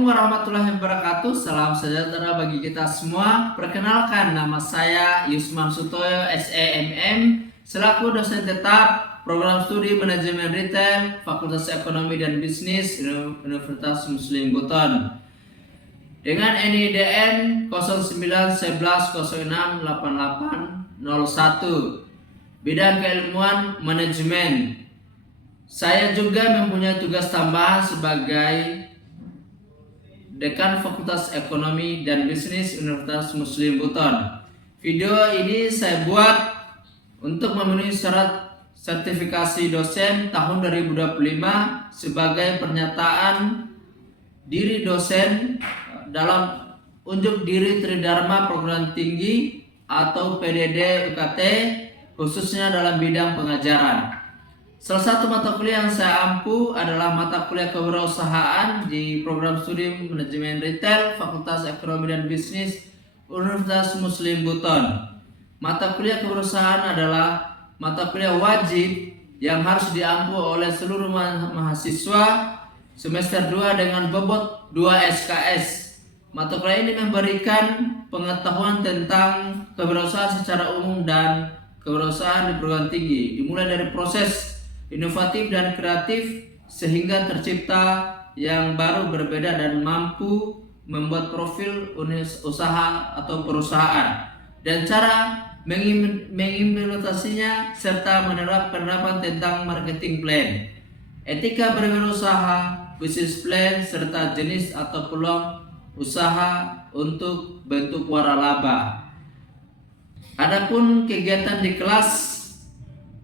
Assalamualaikum warahmatullahi wabarakatuh. Salam sejahtera bagi kita semua. Perkenalkan, nama saya Yusman Sutoyo SEMM, selaku dosen tetap program studi manajemen retail Fakultas Ekonomi dan Bisnis Universitas Muslim Buton dengan NIDN 0911068801 bidang keilmuan manajemen. Saya juga mempunyai tugas tambahan sebagai Dekan Fakultas Ekonomi dan Bisnis Universitas Muslim Buton. Video ini saya buat untuk memenuhi syarat sertifikasi dosen tahun 2025 sebagai pernyataan diri dosen dalam unjuk diri Tridharma Perguruan Tinggi atau PDD UKT, khususnya dalam bidang pengajaran. Salah satu mata kuliah yang saya ampu adalah mata kuliah kewirausahaan di program studi manajemen retail Fakultas Ekonomi dan Bisnis Universitas Muslim Buton. Mata kuliah kewirausahaan adalah mata kuliah wajib yang harus diampu oleh seluruh mahasiswa semester 2 dengan bobot 2 SKS. Mata kuliah ini memberikan pengetahuan tentang kewirausahaan secara umum dan kewirausahaan di perguruan tinggi, dimulai dari proses inovatif dan kreatif sehingga tercipta yang baru, berbeda dan mampu membuat profil usaha atau perusahaan dan cara mengimplementasinya serta penerapan tentang marketing plan, etika berwirausaha, business plan serta jenis atau peluang usaha untuk bentuk waralaba. Adapun kegiatan di kelas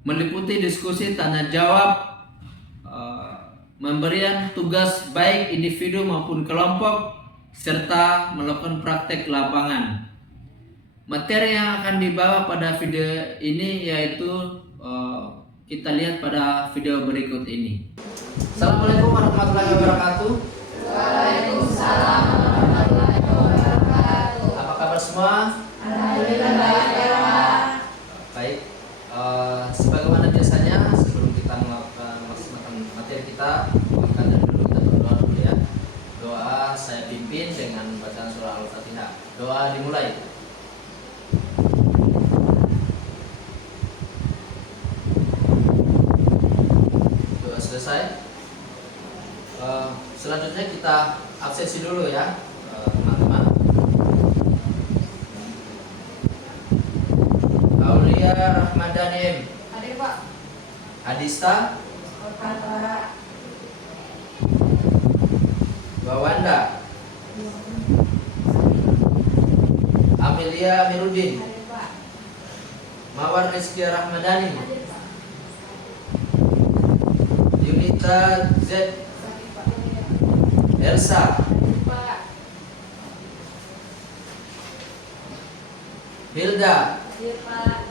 meliputi diskusi, tanya jawab, pemberian tugas baik individu maupun kelompok, serta melakukan praktek lapangan. Materi yang akan dibawa pada video ini yaitu kita lihat pada video berikut ini. Assalamualaikum warahmatullahi wabarakatuh. Waalaikumsalam warahmatullahi wabarakatuh. Apa kabar semua? Alhamdulillah baik ya Pak. Baik. Sebagaimana biasanya sebelum kita melaksanakan materi kita dulu kita berdoa dulu ya. Doa saya pimpin dengan bacaan surah Al-Fatihah. Doa dimulai. Doa selesai. Selanjutnya kita absensi dulu ya, teman-teman. Aulia Rahmadanim. Hadir Pak. Adista Pak. Bawanda. Amelia Mirudin. Hadir Pak. Mawar Rizky Rahmadani. Hadir Pak. Yunita Z. Hadir Pak. Elsa. Hadir Pak. Hilda. Hadir Pak.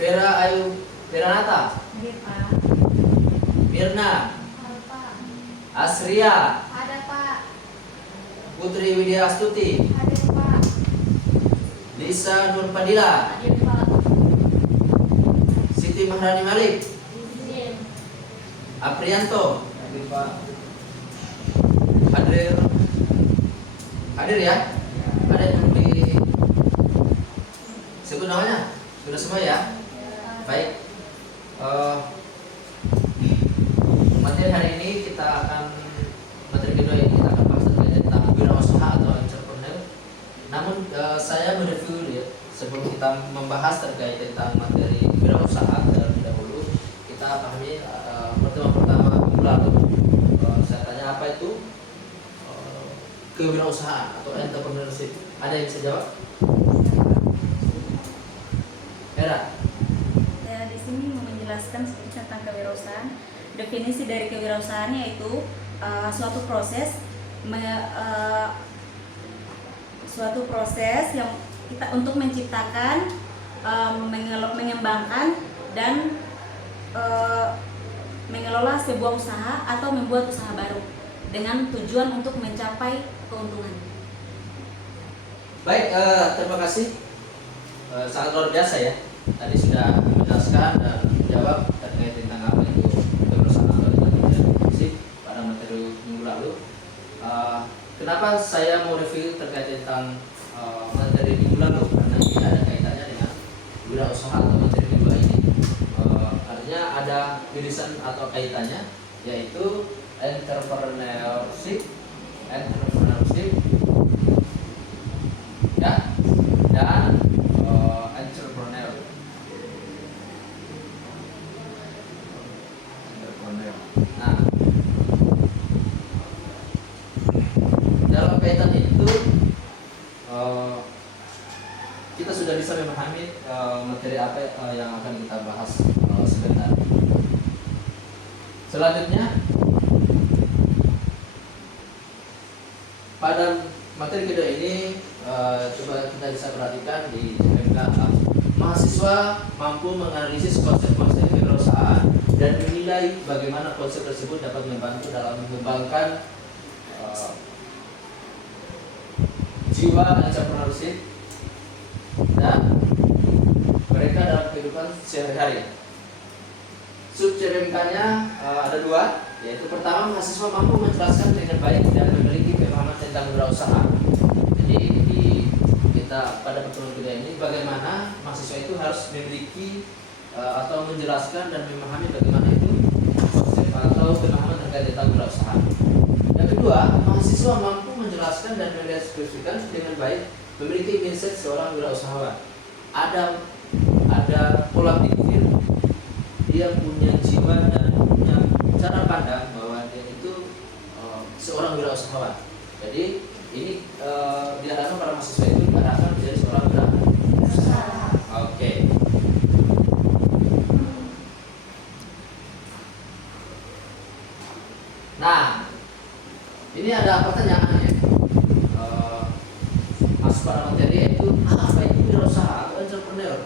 Vera Ayu Veranata. Hadir Pak. Mirna. Hadir Pak. Asria. Ada Pak. Putri Widya Astuti. Hadir Pak. Lisa Nur Padilla. Hadir Pak. Siti Mahrani Malik. Izin. Aprianto. Hadir Pak. Hadir ya. Ada yang perlu disebut namanya? Sudah semua ya? Baik. Materi hari ini materi kedua ini kita akan bahas tentang wirausaha atau entrepreneur. Namun saya mereview ya, sebelum kita membahas terkait tentang materi wirausaha terlebih dahulu, kita pahami pertemuan pertama minggu lalu. Saya tanya apa itu kewirausahaan atau entrepreneurship. Ada yang bisa jawab? Era. Saya di sini mau menjelaskan sedikit tentang kewirausahaan. Definisi dari kewirausahaan yaitu suatu proses yang kita untuk menciptakan, mengembangkan dan mengelola sebuah usaha atau membuat usaha baru dengan tujuan untuk mencapai keuntungan. Baik, terima kasih. Sangat luar biasa ya. Tadi sudah menjelaskan dan menjawab terkait tentang apa itu kewirausahaan atau entrepreneurship pada materi minggu lalu. Kenapa saya mau review terkait tentang materi minggu lalu? Karena ini ada kaitannya dengan wirausaha atau materi kedua ini. Artinya ada irisan atau kaitannya, yaitu entrepreneurship, ya, dan entrepreneur. Nah, dalam kaitan itu kita sudah bisa memahami materi apa yang akan kita bahas sebentar. Selanjutnya, pada materi kedua ini coba kita bisa perhatikan di MK. Mahasiswa mampu menganalisis konsep-konsep kewirausahaan dan menilai bagaimana konsep tersebut dapat membantu dalam mengembangkan jiwa entrepreneurship dan mereka dalam kehidupan sehari-hari. Sub-CMK-nya ada dua, yaitu pertama, mahasiswa mampu menjelaskan dengan baik dan memiliki pemahaman tentang wirausaha. Jadi kita pada pertemuan kedua ini bagaimana mahasiswa itu harus memiliki atau menjelaskan dan memahami bagaimana itu konsep atau pemahaman terkait tentang wirausaha. Yang kedua, mahasiswa mampu menjelaskan dan mendeskripsikan dengan baik memiliki mindset seorang wirausahawan. Ada pola pikir, dia punya jiwa dan punya cara pandang bahwa dia itu seorang wirausahawan. Jadi ini diharapkan para mahasiswa itu diharapkan menjadi seorang wirausahawan. Oke. Nah, ini ada pertanyaan ya. Masuk pada materi itu apa itu wirausaha atau entrepreneur?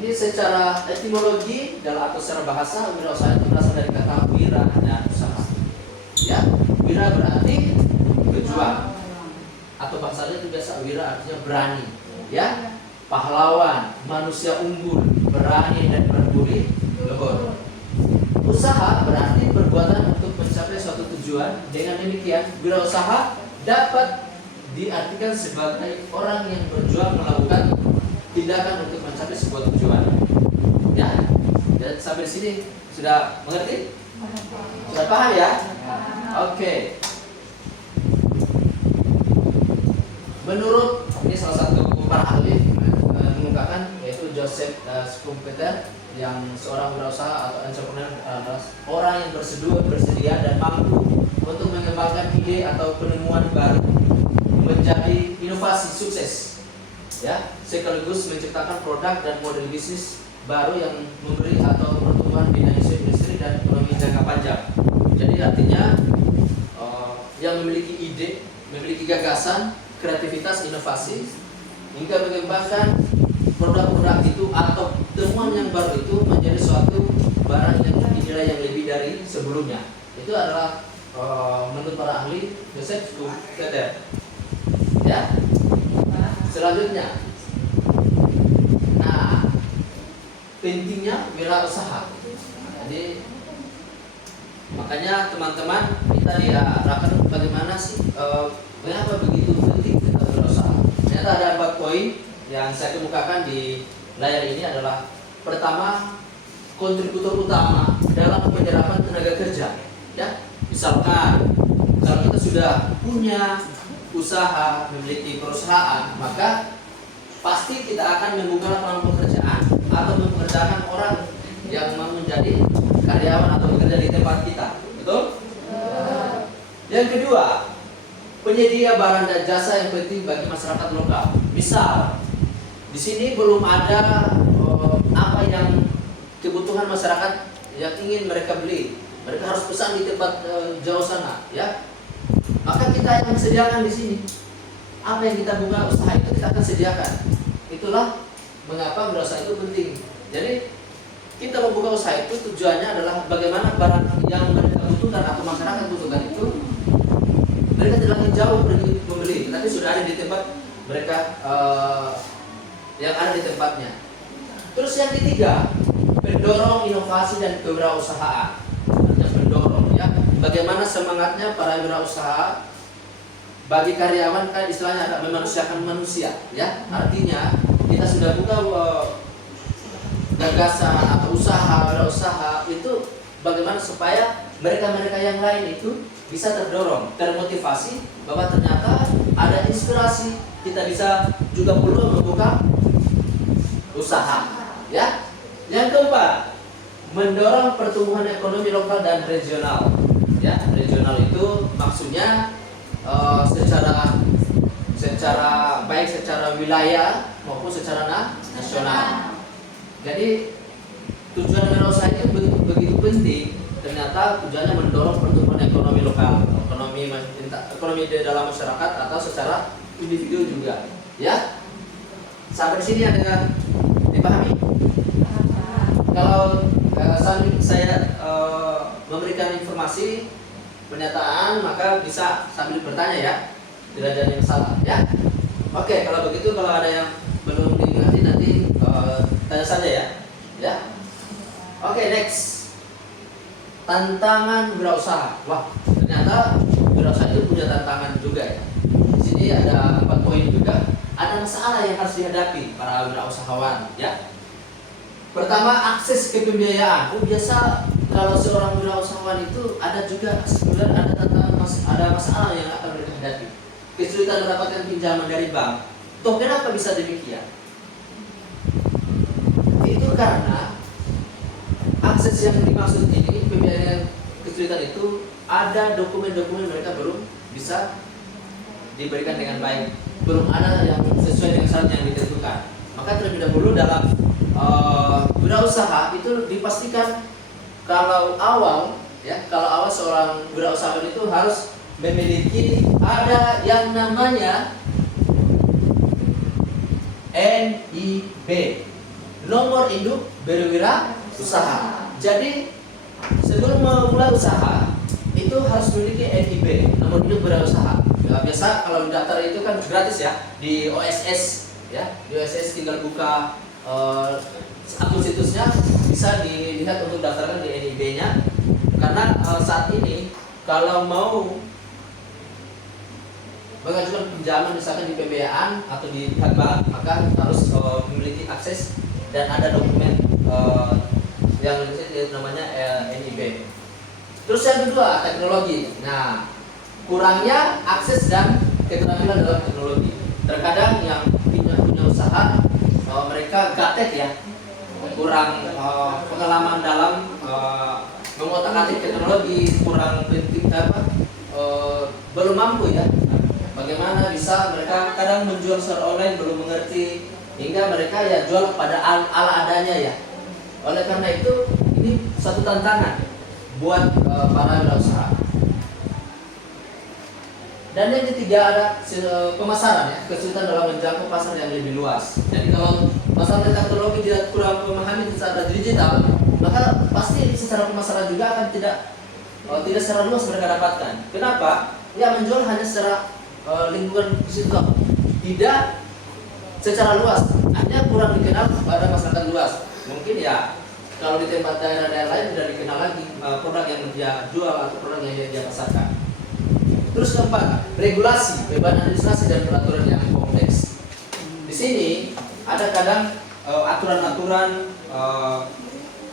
Ini secara etimologi atau secara bahasa, wirausaha itu berasal dari kata wira dan usaha. Ya, wira berarti berjuang, atau bahasanya itu biasa wira artinya berani. Ya, pahlawan, manusia unggul, berani dan berbudi luhur. Usaha berarti perbuatan untuk mencapai suatu tujuan. Dengan demikian, wirausaha dapat diartikan sebagai orang yang berjuang melakukan tindakan untuk mencapai sebuah tujuan. Ya, dan sampai sini sudah mengerti? Sudah paham ya? Oke. Menurut ini salah satu para ahli mengungkapkan, yaitu Joseph Schumpeter, yang seorang wirausaha atau entrepreneur adalah orang yang bersedia dan mampu untuk mengembangkan ide atau penemuan baru menjadi inovasi sukses, ya, sekaligus menciptakan produk dan model bisnis baru yang memberi atau pertumbuhan dinamika industri dan ekonomi jangka panjang. Jadi artinya yang memiliki ide, memiliki gagasan, kreativitas, inovasi hingga mengembangkan produk-produk itu atau temuan yang baru itu menjadi suatu barang yang dinilai yang lebih dari sebelumnya. Itu adalah menurut para ahli Joseph Schumpeter. Ya. Selanjutnya, nah, pentingnya wirausaha. Jadi makanya teman-teman kita diarahkan bagaimana sih mengapa begitu penting kita wirausaha. Ternyata ada 4 poin yang saya kemukakan di layar ini adalah: pertama, kontributor utama dalam penyerapan tenaga kerja. Ya, misalkan kalau kita sudah punya usaha, memiliki perusahaan, maka pasti kita akan membuka lapangan pekerjaan atau mempekerjakan orang yang mau menjadi karyawan atau bekerja di tempat kita. Betul? Yang kedua, penyedia barang dan jasa yang penting bagi masyarakat lokal. Misal, di sini belum ada apa yang kebutuhan masyarakat yang ingin mereka beli. Mereka harus pesan di tempat jauh sana, ya. Maka kita yang sediakan di sini. Apa yang kita buka usaha itu kita akan sediakan. Itulah mengapa wirausaha itu penting. Jadi kita membuka usaha itu tujuannya adalah bagaimana barang yang mereka butuhkan atau masyarakat butuhkan itu mereka tidak lagi jauh pergi membeli, tetapi sudah ada di tempat mereka yang ada di tempatnya. Terus yang ketiga, pendorong inovasi dan kewirausahaan. Artinya pendorong, ya, bagaimana semangatnya para wirausaha bagi karyawan, kan istilahnya ada memanusiakan manusia, ya. Artinya kita sudah buka gagasan atau wirausaha itu bagaimana supaya mereka-mereka yang lain itu bisa terdorong, termotivasi bahwa ternyata ada inspirasi, kita bisa juga perlu membuka usaha, ya. Yang keempat, mendorong pertumbuhan ekonomi lokal dan regional, ya. Regional itu maksudnya secara baik secara wilayah maupun secara nasional. Jadi tujuan wirausaha itu begitu penting. Ternyata tujuannya mendorong pertumbuhan ekonomi lokal, ekonomi di dalam masyarakat atau secara individu juga, ya. Sampai di sini ada yang dipahami? Kalau saya memberikan informasi pernyataan, maka bisa sambil bertanya, ya, tidak ada yang salah, ya. Oke, kalau begitu, kalau ada yang belum dimengerti nanti tanya saja, ya. Oke, next, tantangan wirausaha. Wah, ternyata wirausaha itu punya tantangan juga, ya. Di sini ada 4 poin juga. Ada masalah yang harus dihadapi para wirausahawan, ya. Pertama, akses ke pembiayaan. Biasa kalau seorang wirausahawan itu ada juga sebenarnya ada tantangan, ada masalah yang akan mereka hadapi. Kesulitan mendapatkan pinjaman dari bank. Toh kenapa bisa demikian? Itu karena akses yang dimaksud ini, pembiayaan kesulitan itu, ada dokumen-dokumen mereka belum bisa diberikan dengan baik, belum ada yang sesuai dengan syarat yang ditentukan. Maka terlebih dahulu dalam wirausaha itu dipastikan kalau awal seorang wirausahawan itu harus memiliki ada yang namanya NIB, nomor induk berwirausaha. Jadi sebelum memulai usaha itu harus memiliki NIB, nomor induk berwirausaha. Ya, biasa kalau daftar itu kan gratis, ya, di OSS, ya. Di OSS tinggal buka akun situsnya, bisa dilihat untuk daftarkan di NIB-nya. Karena saat ini kalau mau mengajukan pinjaman misalkan di pembiayaan atau di pihak bank, maka harus memiliki akses dan ada dokumen yang namanya NIB. Terus yang kedua, teknologi. Nah, kurangnya akses dan keterampilan dalam teknologi. Terkadang yang punya usaha mereka gaptek, ya, kurang pengalaman dalam mengotak-atik teknologi, kurang belum mampu, ya. Bagaimana bisa mereka kadang menjual secara online belum mengerti, hingga mereka ya jual pada ala adanya, ya. Oleh karena itu ini satu tantangan buat para wirausaha. Dan yang ketiga ada pemasaran, ya, kesulitan dalam menjangkau pasar yang lebih luas. Jadi kalau masalah teknologi tidak kurang memahami secara digital, maka pasti secara pemasaran juga akan tidak secara luas mereka dapatkan. Kenapa? Ya, menjual hanya secara lingkungan di situ, tidak secara luas, hanya kurang dikenal pada masyarakat luas. Mungkin, ya, kalau di tempat daerah-daerah lain sudah dikenal lagi produk yang dia jual atau produk yang dia pasarkan. Terus keempat, regulasi, beban administrasi dan peraturan yang kompleks. Di sini ada kadang aturan-aturan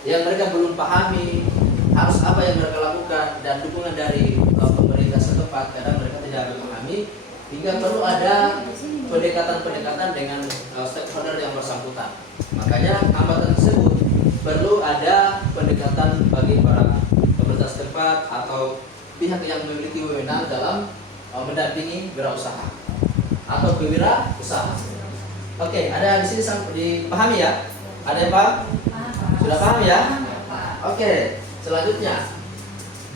yang mereka belum pahami, harus apa yang mereka lakukan, dan dukungan dari pemerintah setempat kadang mereka tidak memahami, hingga perlu ada pendekatan-pendekatan dengan stakeholder yang bersangkutan. Makanya hambatan tersebut perlu ada pendekatan bagi para pemerintah setempat atau pihak yang memiliki wewenang dalam mendampingi wirausaha atau kewirausahaan. Oke, ada di sini dipahami, ya? Ada yang paham? Sudah paham, ya? Oke, selanjutnya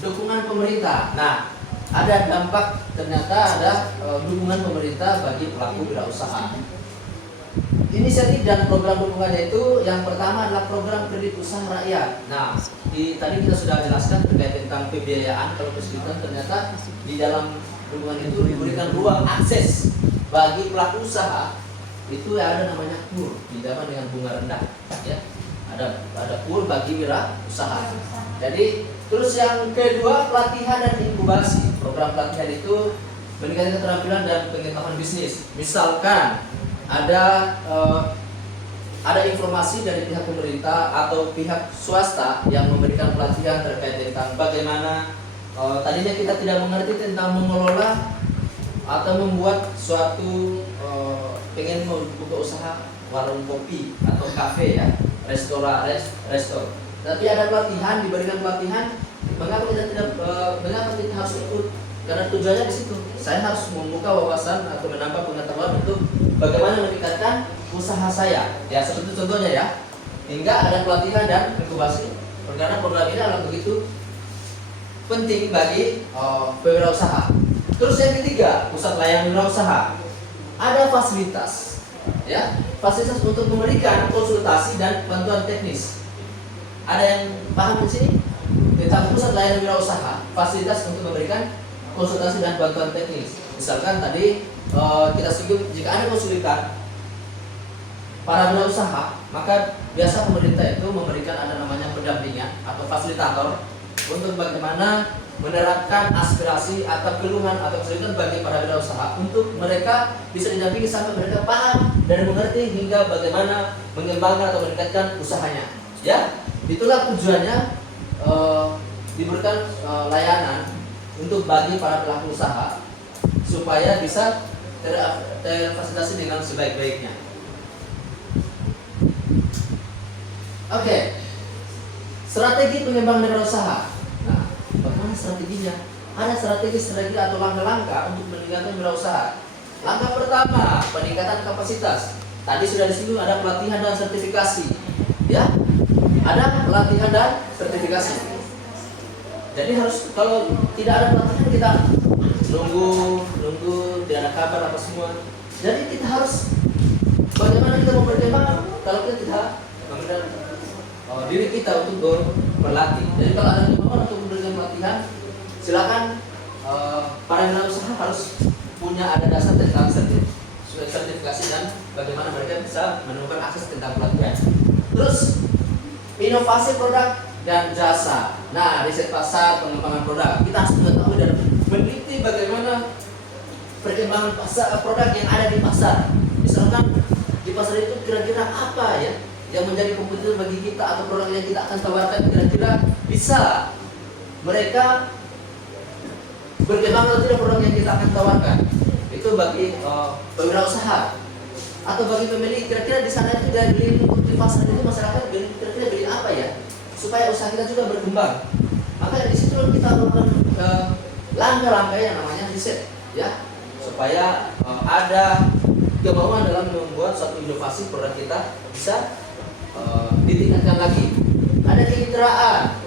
dukungan pemerintah. Nah, ada dampak, ternyata ada dukungan pemerintah bagi pelaku wirausaha. Inisiatif dan program dukungannya itu, yang pertama adalah program kredit usaha rakyat. Nah, tadi kita sudah jelaskan terkait tentang pembiayaan. Kalau kesulitan, ternyata di dalam dukungan itu diberikan ruang akses bagi pelaku usaha. Itu ada namanya KUR, pinjaman dengan bunga rendah, ya. ada pool bagi wirausaha. Jadi terus yang kedua, pelatihan dan inkubasi. Program pelatihan itu meningkatkan keterampilan dan pengetahuan bisnis. Misalkan ada informasi dari pihak pemerintah atau pihak swasta yang memberikan pelatihan terkait tentang bagaimana tadinya kita tidak mengerti tentang mengelola atau membuat suatu pengen membuka usaha warung kopi atau kafe ya, restoran. Tapi ada pelatihan, diberikan pelatihan. Mengapa kita harus ikut? Karena tujuannya di situ. Saya harus membuka wawasan atau menambah pengetahuan untuk bagaimana meningkatkan usaha saya. Ya seperti contohnya ya. Hingga ada pelatihan dan inkubasi. Karena program ini adalah begitu penting bagi pewirausaha. Terus yang ketiga, pusat layanan wirausaha. Ada fasilitas, ya, fasilitas untuk memberikan konsultasi dan bantuan teknis. Ada yang paham di sini? Tentang pusat layanan wirausaha, fasilitas untuk memberikan konsultasi dan bantuan teknis. Misalkan tadi kita singgung, jika ada kesulitan para wirausaha, maka biasa pemerintah itu memberikan ada namanya pendampingan atau fasilitator untuk bagaimana menerapkan aspirasi atau keluhan atau kesulitan bagi para wirausaha untuk mereka bisa didampingi sampai mereka paham dan mengerti hingga bagaimana mengembangkan atau meningkatkan usahanya. Ya, itulah tujuannya diberikan layanan untuk bagi para pelaku usaha supaya bisa terfasilitasi dengan sebaik-baiknya. Oke. Strategi pengembangan wirausaha. Nah, bagaimana strateginya? Ada strategi atau langkah-langkah untuk meningkatkan wirausaha. Langkah pertama, peningkatan kapasitas. Tadi sudah disinggung ada pelatihan dan sertifikasi. Ya, ada pelatihan dan sertifikasi. Jadi harus, kalau tidak ada pelatihan kita nunggu tidak ada kabar apa semua. Jadi kita harus bagaimana kita mempertimbangkan kalau kita tidak memberikan diri kita untuk berlatih. Jadi kalau ada kemauan untuk memberikan pelatihan, silakan para wirausaha harus punya ada dasar tentang sertifikasi dan bagaimana mereka bisa menemukan akses tentang pelatihan. Terus inovasi produk dan jasa. Nah, riset pasar, pengembangan produk. Kita harus mengetahui dan meneliti bagaimana perkembangan pasar produk yang ada di pasar. Misalkan di pasar itu kira-kira apa ya yang menjadi kompetitor bagi kita atau produk yang kita akan tawarkan kira-kira bisa mereka berkembang atau tidak produk yang kita akan tawarkan. Itu bagi pewirausaha atau bagi pemilik, kira-kira di sana itu dari beli di pasar itu masyarakat kira-kira beli apa ya supaya usaha kita juga berkembang. Maka di situ kita melakukan langkah-langkah yang namanya riset ya, supaya ada kemauan dalam membuat suatu inovasi produk kita bisa ditingkatkan lagi. Ada kemitraan.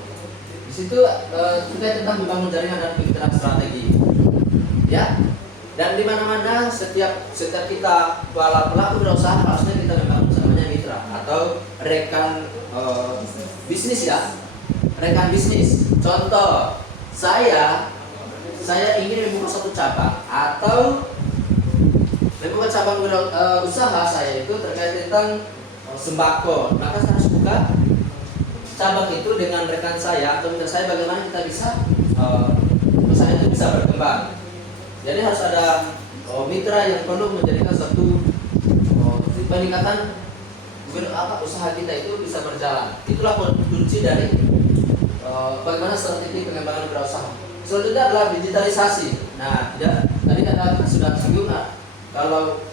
Di situ juga tentang membangun jaringan dan kemitraan strategi. Ya. Dan di mana-mana setiap kita pelaku wirausaha harusnya kita membangun namanya mitra atau rekan bisnis ya. Rekan bisnis. Contoh, saya ingin membuka satu cabang atau membuka cabang usaha saya itu terkait tentang sembako. Maka saya harus buka cabang itu dengan rekan saya atau mitra saya, bagaimana kita bisa usaha itu bisa berkembang. Jadi harus ada mitra yang perlu menjadikan satu peningkatan usaha kita itu bisa berjalan. Itulah kunci dari bagaimana strategi pengembangan wirausaha. Selanjutnya adalah digitalisasi. Nah, tadi kita sudah singgung, kalau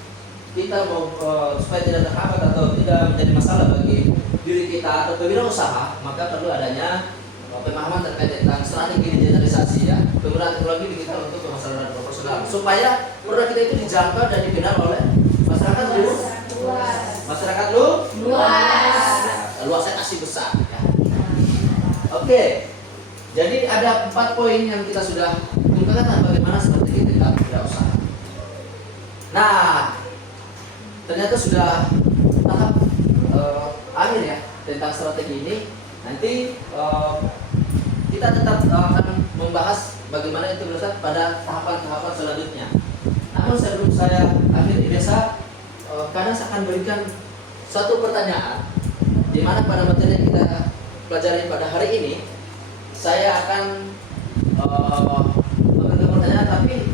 kita mau supaya tidak terhambat atau tidak menjadi masalah bagi diri kita atau pewirausaha, maka perlu adanya pemahaman terkait tentang strategi digitalisasi ya, penggunaan teknologi digital untuk pemasaran proporsional supaya produk kita itu dijangkau dan dikenal oleh masyarakat luas. Masyarakat luas. Luasnya kasih besar ya. Oke. Jadi ada 4 poin yang kita sudah kemukakan bagaimana strategi tentang wirausaha. Nah, ternyata sudah tahap akhir ya tentang strategi ini. Nanti kita tetap akan membahas bagaimana itu berasal pada tahapan-tahapan selanjutnya. Namun sebelum saya akhiri, biasa kadang saya akan berikan satu pertanyaan di mana pada materi yang kita pelajari pada hari ini saya akan memberikan pertanyaan, tapi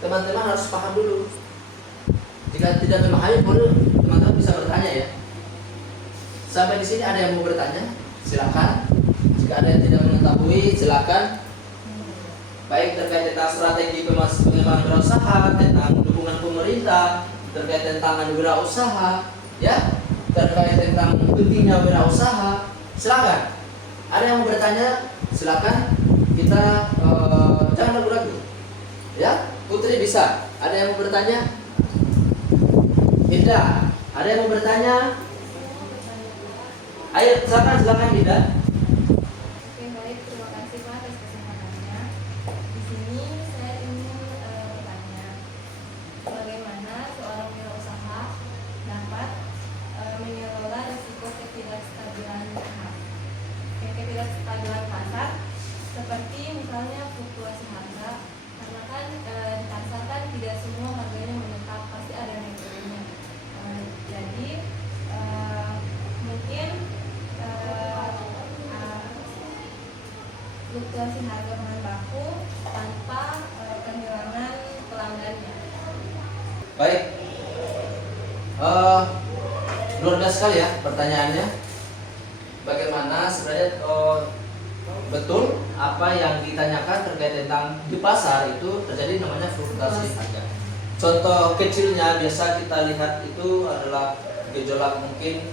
teman-teman harus paham dulu. Jika tidak memahami, boleh teman-teman bisa bertanya ya. Sampai di sini ada yang mau bertanya? Silakan. Jika ada yang tidak mengetahui, silakan. Baik terkait tentang strategi pengembangan wirausaha, tentang dukungan pemerintah, terkait tentang wirausaha, ya, terkait tentang pentingnya wirausaha, silakan. Ada yang mau bertanya? Silakan. Kita jangan ragu-ragu. Ya, Putri bisa. Ada yang mau bertanya? Indah, ada yang mau bertanya? Ayo, silakan Indah. Oke, baik. Terima kasih Pak atas kesempatannya. Di sini saya ingin bertanya, bagaimana seorang wirausaha dapat mengelola risiko ketidakstabilan pasar, seperti misalnya fluktuasi harga, karena kan di pasar kan tidak semua harganya menetap, pasti ada naik turunnya. Jadi mungkin fluktuasi harga bahan baku tanpa kehilangan pelanggannya. Baik. Luar biasa sekali ya pertanyaannya. Bagaimana sebenarnya betul apa yang ditanyakan terkait tentang di pasar itu terjadi namanya fluktuasi harga. Contoh kecilnya biasa kita lihat itu adalah gejolak mungkin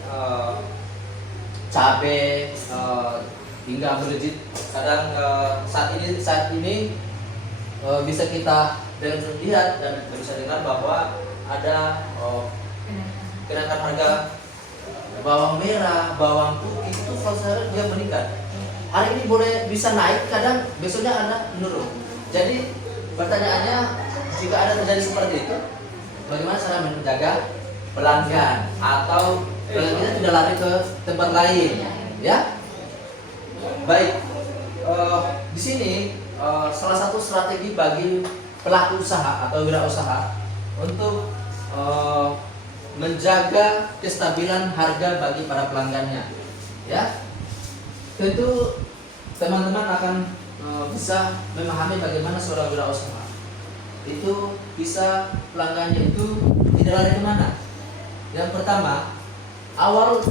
cabai hingga melejit. Kadang saat ini bisa kita lihat dan bisa dengar bahwa ada kenaikan harga bawang merah, bawang putih itu falsafah dia meningkat. Hari ini bisa naik, kadang besoknya ada menurun. Jadi pertanyaannya, jika ada terjadi seperti itu, bagaimana cara menjaga pelanggan atau pelanggan kita tidak lari ke tempat lain, ya? Baik, di sini salah satu strategi bagi pelaku usaha atau wirausaha untuk menjaga kestabilan harga bagi para pelanggannya, ya. Tentu teman-teman akan bisa memahami bagaimana seorang wirausaha itu bisa pelanggannya itu tidak lari kemana. Yang pertama, awal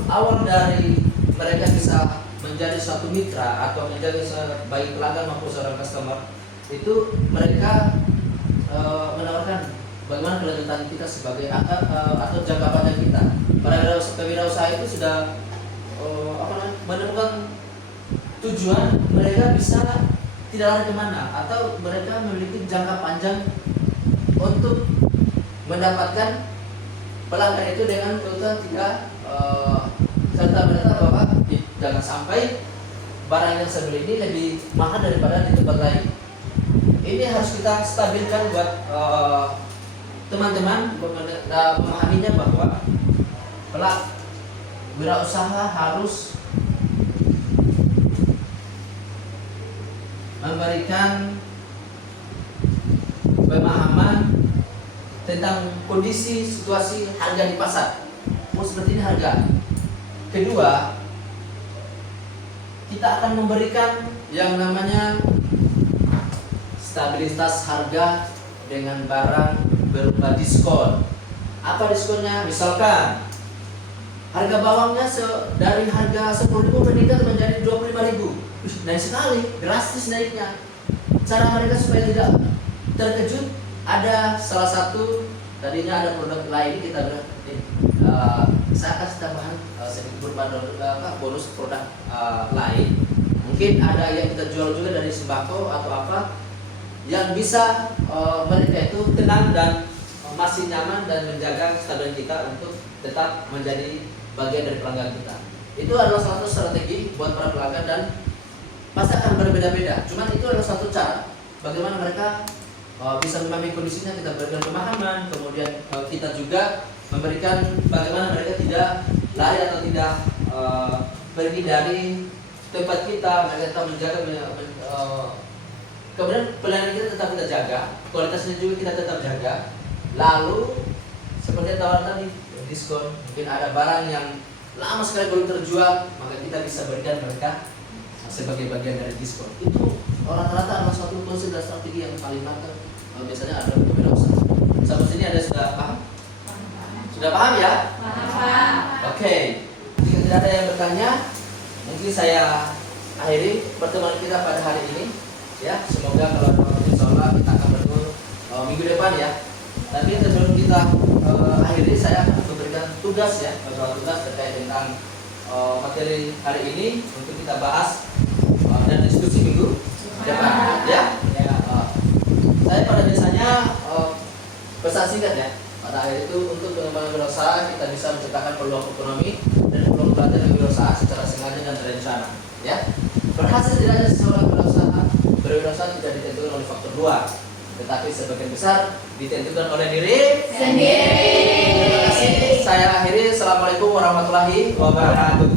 dari mereka bisa menjadi suatu mitra atau menjadi baik pelanggan maupun seorang customer, itu mereka menawarkan bagaimana kelanjutan kita sebagai atau jangka panjang kita. Para wirausaha itu sudah menemukan tujuan mereka bisa tidak lari kemana, atau mereka memiliki jangka panjang untuk mendapatkan pelanggan itu dengan tujuan tidak serta merta bahwa jangan sampai barang yang saya beli ini lebih mahal daripada di tempat lain. Ini harus kita stabilkan buat teman-teman memahaminya bahwa wirausaha harus memberikan pemahaman tentang kondisi situasi harga di pasar. Mau seperti ini harga. Kedua, kita akan memberikan yang namanya stabilitas harga dengan barang berupa diskon. Apa diskonnya? Misalkan harga bawangnya dari harga 10.000 meningkat menjadi 25.000. Naik sekali, drastis naiknya. Cara mereka supaya tidak terkejut, ada salah satu, tadinya ada produk lain kita bilang saya kasih tambahan sedikit berupa bonus produk lain. Mungkin ada yang kita jual juga dari sembako atau apa yang bisa mereka itu tenang dan masih nyaman dan menjaga stabilitas kita untuk tetap menjadi bagian dari pelanggan kita. Itu adalah satu strategi buat para pelanggan dan pasti akan berbeda-beda. Cuman itu adalah satu cara bagaimana mereka bisa memahami kondisinya, kita berikan pemahaman, kemudian kita juga memberikan bagaimana mereka tidak lari atau tidak pergi dari tempat kita, mereka tetap menjaga, kemudian pelayanan kita tetap kita jaga, kualitasnya juga kita tetap jaga. Lalu seperti tawaran tadi, diskon, mungkin ada barang yang lama sekali belum terjual, maka kita bisa berikan mereka sebagai bagian dari diskon. Itu rata-rata adalah suatu konsep dan strategi yang paling matang. Biasanya ada kewirausahaan. Sampai sini ada sudah paham? Sudah paham ya? Paham. Oke. Jika tidak ada yang bertanya, mungkin saya akhiri pertemuan kita pada hari ini. Ya, semoga kalau ada waktu insyaallah kita akan bertemu minggu depan ya. Tapi sebelum kita akhiri, saya akan memberikan tugas ya, beberapa tugas terkait dengan materi hari ini untuk kita bahas dan diskusi minggu depan ya. Saya pada biasanya pesan singkat ya. Pada akhir itu untuk pengembangan wirausaha kita bisa menciptakan peluang ekonomi dan peluang belajar wirausaha secara sengaja dan terencana. Ya, berhasil tidaknya seseorang berwirausaha tidak ditentukan oleh faktor luar, tetapi sebagian besar ditentukan oleh diri sendiri. Terima kasih. Saya akhiri. Assalamualaikum warahmatullahi wabarakatuh.